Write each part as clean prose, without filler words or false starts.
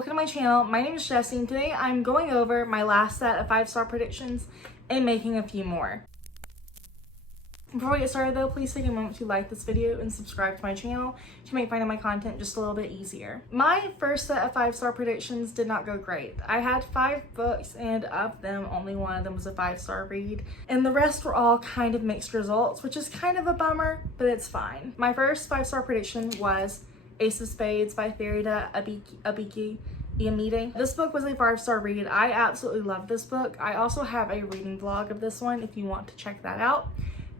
welcome to my channel. My name is Jessie and today I'm going over my last set of 5-star predictions and making a few more. Before we get started though, please take a moment to like this video and subscribe to my channel to make finding my content just a little bit easier. My first set of 5-star predictions did not go great. I had 5 books and of them, only one of them was a 5-star read. And the rest were all kind of mixed results, which is kind of a bummer, but it's fine. My first 5-star prediction was Ace of Spades by Farida Abiki Iyamide. This book was a 5-star read. I absolutely love this book. I also have a reading vlog of this one if you want to check that out.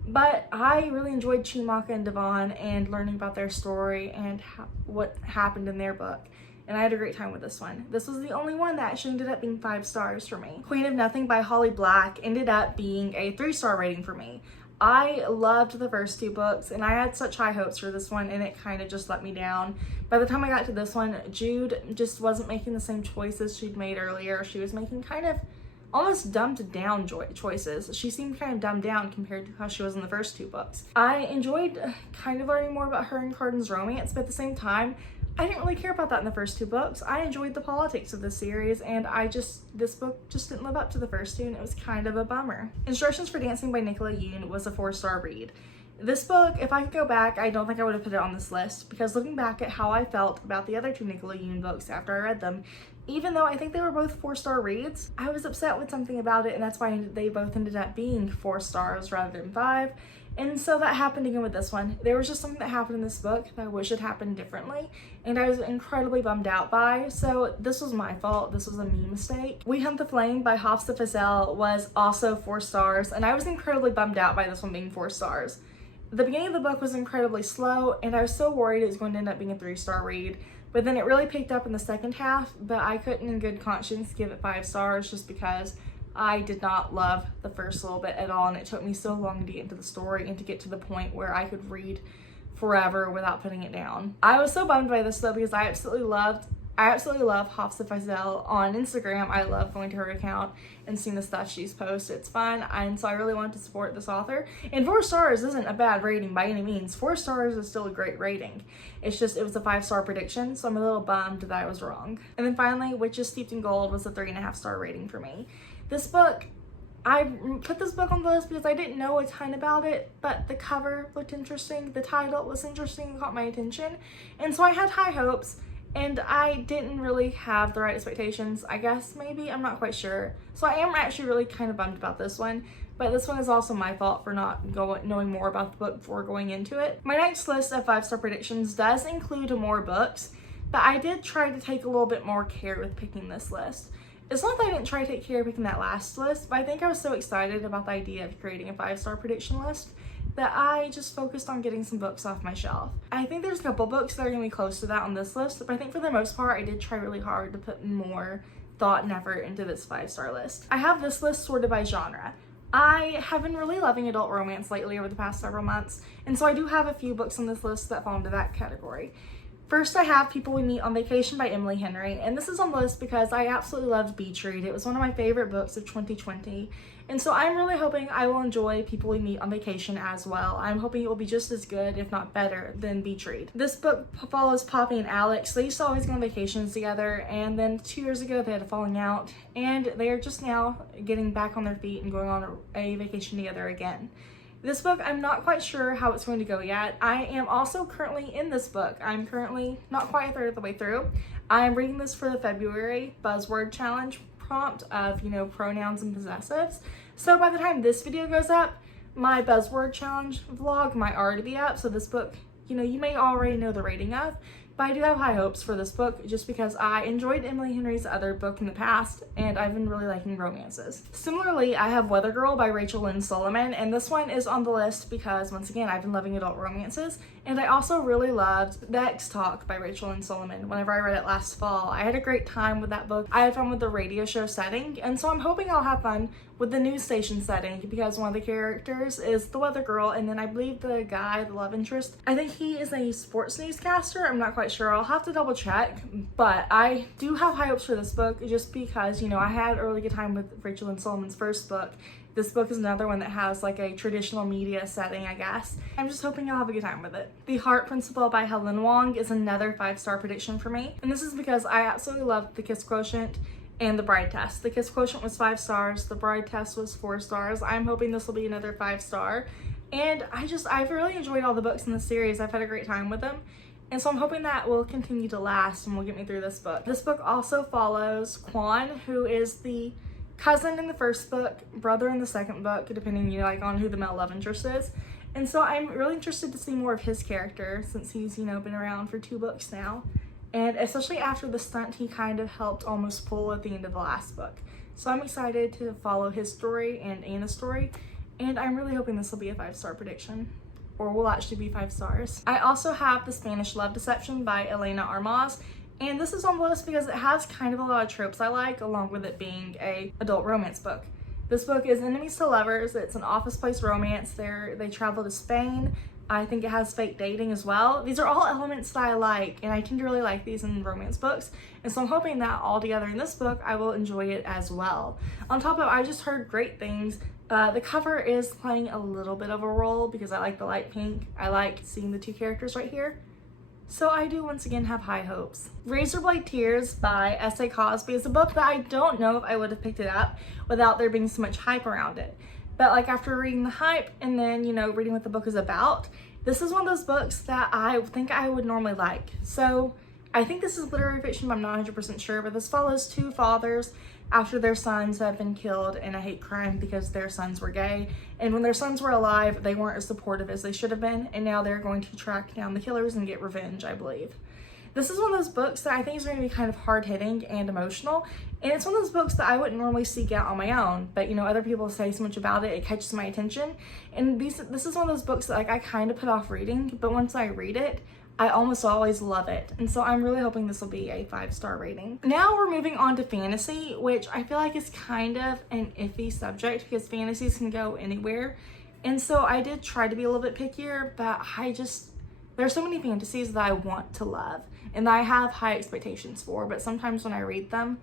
But I really enjoyed Chimaka and Devon and learning about their story and what happened in their book. And I had a great time with this one. This was the only one that actually ended up being 5 stars for me. Queen of Nothing by Holly Black ended up being a 3-star rating for me. I loved the first 2 books and I had such high hopes for this one and it kind of just let me down. By the time I got to this one, Jude just wasn't making the same choices she'd made earlier. She was making kind of almost dumbed down choices. She seemed kind of dumbed down compared to how she was in the first 2 books. I enjoyed kind of learning more about her and Carden's romance, but at the same time, I didn't really care about that in the first 2 books. I enjoyed the politics of the series and this book just didn't live up to the first 2 and it was kind of a bummer. Instructions for Dancing by Nicola Yoon was a 4-star read. This book, if I could go back, I don't think I would have put it on this list because looking back at how I felt about the other 2 Nicola Yoon books after I read them, even though I think they were both 4-star reads, I was upset with something about it and that's why they both ended up being 4 stars rather than 5. And so that happened again with this one. There was just something that happened in this book that I wish had happened differently and I was incredibly bummed out by, so this was my fault. This was a me mistake. We Hunt the Flame by Hafsa Fazel was also 4 stars and I was incredibly bummed out by this one being 4 stars. The beginning of the book was incredibly slow and I was so worried it was going to end up being a 3-star read, but then it really picked up in the second half, but I couldn't in good conscience give it 5 stars just because I did not love the first little bit at all and it took me so long to get into the story and to get to the point where I could read forever without putting it down. I was so bummed by this though because I absolutely love Hafsa Fazel on Instagram. I love going to her account and seeing the stuff she's posted. It's fun, and so I really wanted to support this author. And 4 stars isn't a bad rating by any means. 4 stars is still a great rating. It's just, it was a 5-star prediction, so I'm a little bummed that I was wrong. And then finally, Witches Steeped in Gold was a 3.5-star rating for me. This book, I put this book on the list because I didn't know a ton about it, but the cover looked interesting, the title was interesting, caught my attention, and so I had high hopes. And I didn't really have the right expectations, I guess, maybe, I'm not quite sure. So I am actually really kind of bummed about this one, but this one is also my fault for not knowing more about the book before going into it. My next list of 5-star predictions does include more books, but I did try to take a little bit more care with picking this list. It's not that I didn't try to take care of picking that last list, but I think I was so excited about the idea of creating a 5-star prediction list that I just focused on getting some books off my shelf. I think there's a couple books that are gonna be close to that on this list, but I think for the most part, I did try really hard to put more thought and effort into this 5-star list. I have this list sorted by genre. I have been really loving adult romance lately over the past several months, and so I do have a few books on this list that fall into that category. First, I have People We Meet on Vacation by Emily Henry, and this is on the list because I absolutely loved Beach Read. It was one of my favorite books of 2020, and so I'm really hoping I will enjoy People We Meet on Vacation as well. I'm hoping it will be just as good, if not better, than Beach Read. This book follows Poppy and Alex. They used to always go on vacations together, and then 2 years ago they had a falling out, and they are just now getting back on their feet and going on a vacation together again. This book, I'm not quite sure how it's going to go yet. I am also currently in this book. I'm currently not quite a third of the way through. I'm reading this for the February buzzword challenge prompt of, pronouns and possessives. So by the time this video goes up, my buzzword challenge vlog might already be up. So this book, you may already know the rating of, but I do have high hopes for this book just because I enjoyed Emily Henry's other book in the past and I've been really liking romances. Similarly, I have Weather Girl by Rachel Lynn Solomon, and this one is on the list because once again, I've been loving adult romances, and I also really loved The Ex Talk by Rachel Lynn Solomon whenever I read it last fall. I had a great time with that book. I had fun with the radio show setting, and so I'm hoping I'll have fun with the news station setting because one of the characters is the Weather Girl, and then I believe the guy, the love interest, I think he is a sports newscaster. I'm not quite sure. I'll have to double check, but I do have high hopes for this book just because, I had a really good time with Rachel Lynn Solomon's first book. This book is another one that has like a traditional media setting, I guess. I'm just hoping you'll have a good time with it. The Heart Principle by Helen Wong is another 5-star prediction for me. And this is because I absolutely loved The Kiss Quotient and The Bride Test. The Kiss Quotient was 5 stars. The Bride Test was 4 stars. I'm hoping this will be another 5-star. And I've really enjoyed all the books in the series. I've had a great time with them. And so I'm hoping that will continue to last and will get me through this book. This book also follows Quan, who is the cousin in the first book, brother in the second book, depending, like on who the male love interest is. And so I'm really interested to see more of his character since he's, been around for 2 books now. And especially after the stunt he kind of helped almost pull at the end of the last book. So I'm excited to follow his story and Anna's story. And I'm really hoping this will be a 5-star prediction, or will actually be 5 stars. I also have The Spanish Love Deception by Elena Armas. And this is on the list because it has kind of a lot of tropes I like, along with it being a adult romance book. This book is Enemies to Lovers. It's an office place romance. They travel to Spain. I think it has fake dating as well. These are all elements that I like, and I tend to really like these in romance books. And so I'm hoping that all together in this book, I will enjoy it as well. On top of it, I just heard great things. The cover is playing a little bit of a role because I like the light pink. I like seeing the 2 characters right here. So I do once again have high hopes. Razorblade Tears by S.A. Cosby is a book that I don't know if I would have picked it up without there being so much hype around it. But like after reading the hype and then, reading what the book is about, this is one of those books that I think I would normally like. So I think this is literary fiction, but I'm not 100% sure. But this follows 2 fathers after their sons have been killed in a hate crime because their sons were gay. And when their sons were alive, they weren't as supportive as they should have been. And now they're going to track down the killers and get revenge, I believe. This is one of those books that I think is going to be kind of hard-hitting and emotional. And it's one of those books that I wouldn't normally seek out on my own. But, other people say so much about it, it catches my attention. And this is one of those books that I kind of put off reading. But once I read it, I almost always love it. And so I'm really hoping this will be a 5-star rating. Now we're moving on to fantasy, which I feel like is kind of an iffy subject because fantasies can go anywhere. And so I did try to be a little bit pickier, but there's so many fantasies that I want to love and that I have high expectations for, but sometimes when I read them,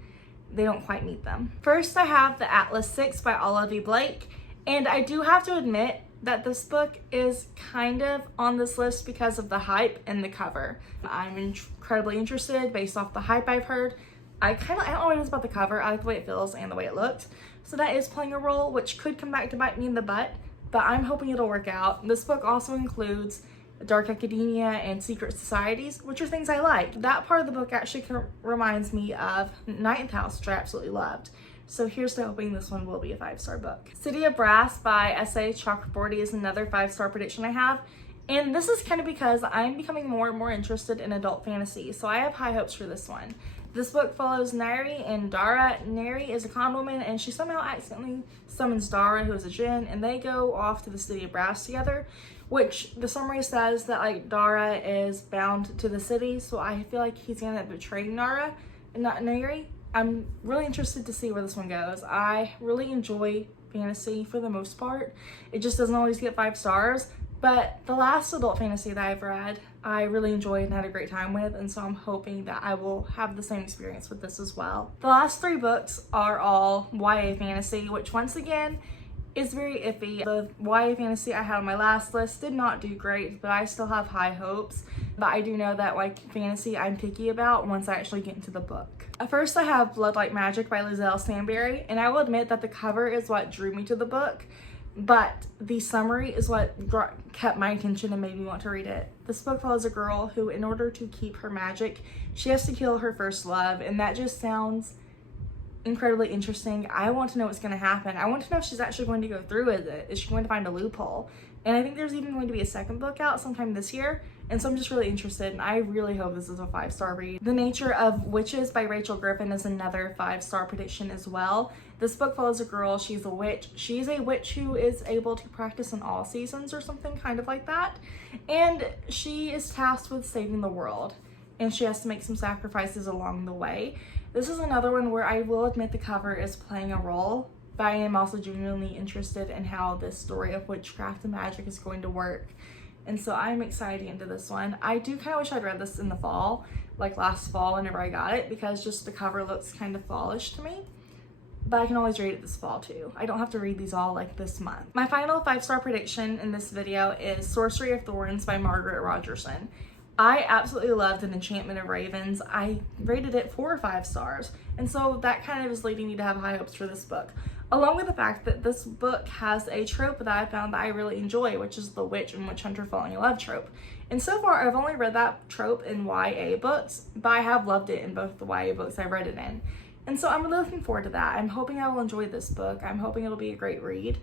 they don't quite meet them. First, I have The Atlas Six by Olivia Blake. And I do have to admit that this book is kind of on this list because of the hype and the cover. I'm incredibly interested based off the hype I've heard. I don't know what it is about the cover. I like the way it feels and the way it looks. So that is playing a role, which could come back to bite me in the butt, but I'm hoping it'll work out. This book also includes dark academia and secret societies, which are things I like. That part of the book actually reminds me of Ninth House, which I absolutely loved. So here's to hoping this one will be a 5-star book. City of Brass by S.A. Chakraborty is another 5-star prediction I have. And this is kind of because I'm becoming more and more interested in adult fantasy, so I have high hopes for this one. This book follows Neri and Dara. Neri is a con woman, and she somehow accidentally summons Dara, who is a djinn, and they go off to the City of Brass together, which the summary says that Dara is bound to the city, so I feel like he's gonna end up betraying Nara and not Neri. I'm really interested to see where this one goes. I really enjoy fantasy for the most part. It just doesn't always get 5 stars, but the last adult fantasy that I've read, I really enjoyed and had a great time with, and so I'm hoping that I will have the same experience with this as well. The last 3 books are all YA fantasy, which once again is very iffy. The YA fantasy I had on my last list did not do great, but I still have high hopes. But I do know that fantasy I'm picky about once I actually get into the book. First, I have Bloodlight Magic by Lizelle Stanberry, and I will admit that the cover is what drew me to the book, but the summary is what kept my attention and made me want to read it. This book follows a girl who, in order to keep her magic, she has to kill her first love, and that just sounds incredibly interesting. I want to know what's going to happen. I want to know if she's actually going to go through with it. Is she going to find a loophole? And I think there's even going to be a second book out sometime this year. And so I'm just really interested, and I really hope this is a 5-star read. The Nature of Witches by Rachel Griffin is another 5-star prediction as well. This book follows a girl. She's a witch. She's a witch who is able to practice in all seasons or something kind of like that. And she is tasked with saving the world. And she has to make some sacrifices along the way. This is another one where I will admit the cover is playing a role, but I am also genuinely interested in how this story of witchcraft and magic is going to work. And so I'm excited into this one. I do kind of wish I'd read this in the fall, like last fall whenever I got it, because just the cover looks kind of fallish to me. but I can always read it this fall too. I don't have to read these all like this month. My final 5-star prediction in this video is Sorcery of Thorns by Margaret Rogerson. I absolutely loved An Enchantment of Ravens. I rated it 4 or 5 stars, and so that kind of is leading me to have high hopes for this book. Along with the fact that this book has a trope that I found that I really enjoy, which is the witch and witch hunter falling in love trope. And so far, I've only read that trope in YA books, but I have loved it in both the YA books I've read it in. And so I'm really looking forward to that. I'm hoping I will enjoy this book. I'm hoping it'll be a great read,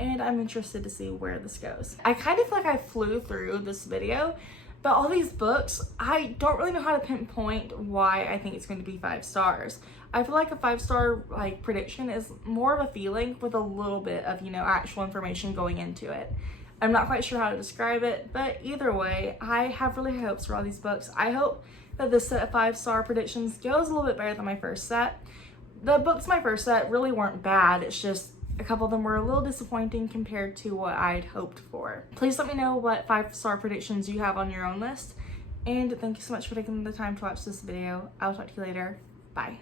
and I'm interested to see where this goes. I kind of feel like I flew through this video, but all these books, I don't really know how to pinpoint why I think it's going to be 5 stars. I feel like a 5-star like prediction is more of a feeling with a little bit of, you know, actual information going into it. I'm not quite sure how to describe it, but either way, I have really high hopes for all these books. I hope that this set of 5-star predictions goes a little bit better than my first set. The books in my first set really weren't bad, it's just a couple of them were a little disappointing compared to what I'd hoped for. Please let me know what 5-star predictions you have on your own list, and thank you so much for taking the time to watch this video. I'll talk to you later. Bye.